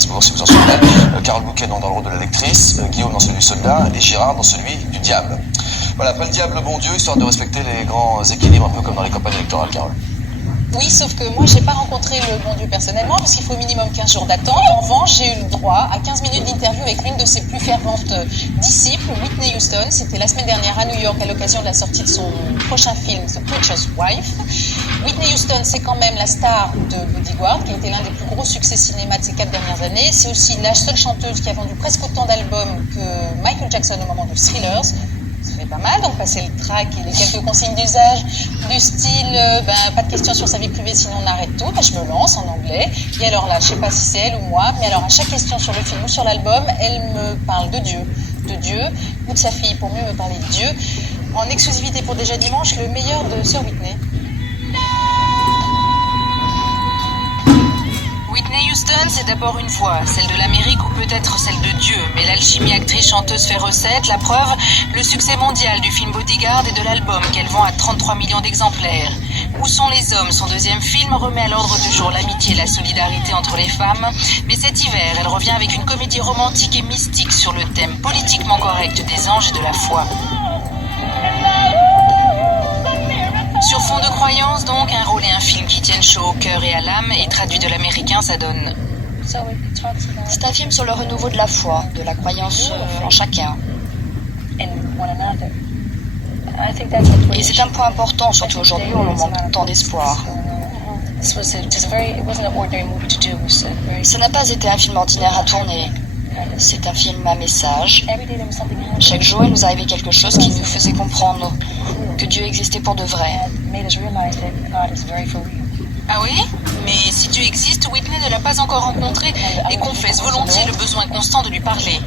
Gainsbourg, si vous en souvenez, Carole Bouquet dans le rôle de la lectrice, Guillaume dans celui du soldat et Girard dans celui du diable. Voilà, pas le diable, le bon Dieu, histoire de respecter les grands équilibres, un peu comme dans les campagnes électorales, Carole. Oui, sauf que moi, j'ai pas rencontré le bon Dieu personnellement, parce qu'il faut au minimum 15 jours d'attente. En revanche, j'ai eu le droit à 15 minutes d'interview avec l'une de ses plus ferventes disciples, Whitney Houston. C'était la semaine dernière à New York à l'occasion de la sortie de son prochain film, The Preacher's Wife. Whitney Houston, c'est quand même la star de Bodyguard, qui a été l'un des plus gros succès cinéma de ces 4 dernières années. C'est aussi la seule chanteuse qui a vendu presque autant d'albums que Michael Jackson au moment de Thrillers. Ça fait pas mal, donc passer le track et les quelques consignes d'usage du style pas de questions sur sa vie privée sinon on arrête tout, je me lance en anglais. Et alors là, je sais pas si c'est elle ou moi, mais alors à chaque question sur le film ou sur l'album, elle me parle de Dieu ou de sa fille pour mieux me parler de Dieu. En exclusivité pour Déjà Dimanche, le meilleur de Sir Whitney. Whitney Houston, c'est d'abord une voix, celle de l'Amérique ou peut-être celle de Dieu. Mais l'alchimie actrice-chanteuse fait recette. La preuve, le succès mondial du film Bodyguard et de l'album qu'elle vend à 33 millions d'exemplaires. Où sont les hommes? Son deuxième film remet à l'ordre du jour l'amitié et la solidarité entre les femmes. Mais cet hiver, elle revient avec une comédie romantique et mystique sur le thème politiquement correct des anges et de la foi. Sur fond de croyance, donc, un rôle et un film qui tiennent chaud au cœur et à l'âme, et traduit de l'américain, ça donne... C'est un film sur le renouveau de la foi, de la croyance en chacun. Et c'est un point important, surtout aujourd'hui où l'on manque tant d'espoir. Ça n'a pas été un film ordinaire à tourner. C'est un film à message. Chaque jour, il nous arrivait quelque chose qui nous faisait comprendre que Dieu existait pour de vrai. Ah oui? Mais si Dieu existe, Whitney ne l'a pas encore rencontré et confesse volontiers le besoin constant de lui parler.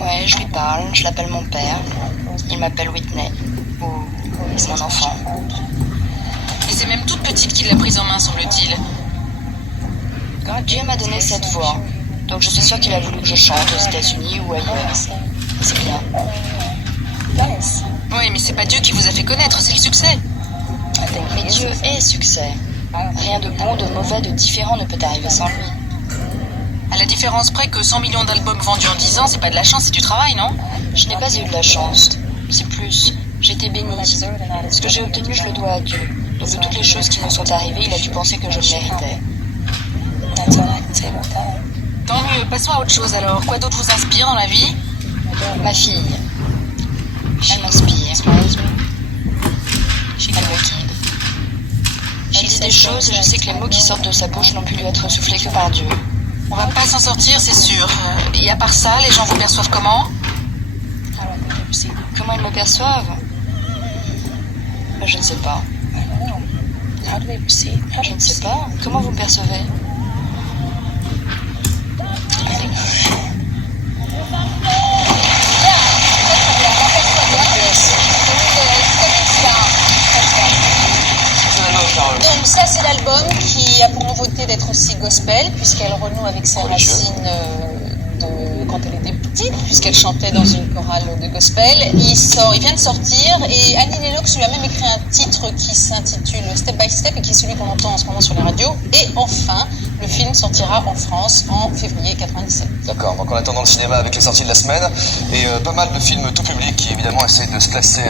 Ouais, je lui parle, je l'appelle mon père. Il m'appelle Whitney. C'est mon enfant. Et c'est même toute petite qu'il l'a prise en main, semble-t-il. Dieu m'a donné cette voix, donc je suis sûre qu'il a voulu que je chante aux États-Unis ou ailleurs. C'est bien. Oui, mais c'est pas Dieu qui vous a fait connaître, c'est le succès. Mais Dieu est succès. Rien de bon, de mauvais, de différent ne peut arriver sans lui. À la différence près que 100 millions d'albums vendus en 10 ans, c'est pas de la chance, c'est du travail, non? Je n'ai pas eu de la chance. C'est plus, j'ai été bénie. Ce que j'ai obtenu, je le dois à Dieu. Donc de toutes les choses qui me sont arrivées, il a dû penser que je le méritais. Tant mieux, passons à autre chose alors. Quoi d'autre vous inspire dans la vie? Ma fille. Elle m'inspire. Elle me guide. Elle dit des choses et je sais que les mots qui sortent de sa bouche n'ont pu lui être soufflés que par Dieu. On va pas s'en sortir, c'est sûr. Et à part ça, les gens vous perçoivent comment? Comment ils me perçoivent? Je ne sais pas. Je ne sais pas. Comment vous me percevez? Donc ça c'est l'album qui a pour nouveauté d'être aussi gospel puisqu'elle renoue avec ses racines de quand elle était petite puisqu'elle chantait dans une chorale de gospel. Il vient de sortir et Annie Lennox lui a même écrit un titre qui s'intitule Step by Step et qui est celui qu'on entend en ce moment sur les radios. Et enfin, le film sortira en France en février 97. D'accord, donc en attendant le cinéma avec les sorties de la semaine et pas mal de films tout public qui évidemment essaient de se placer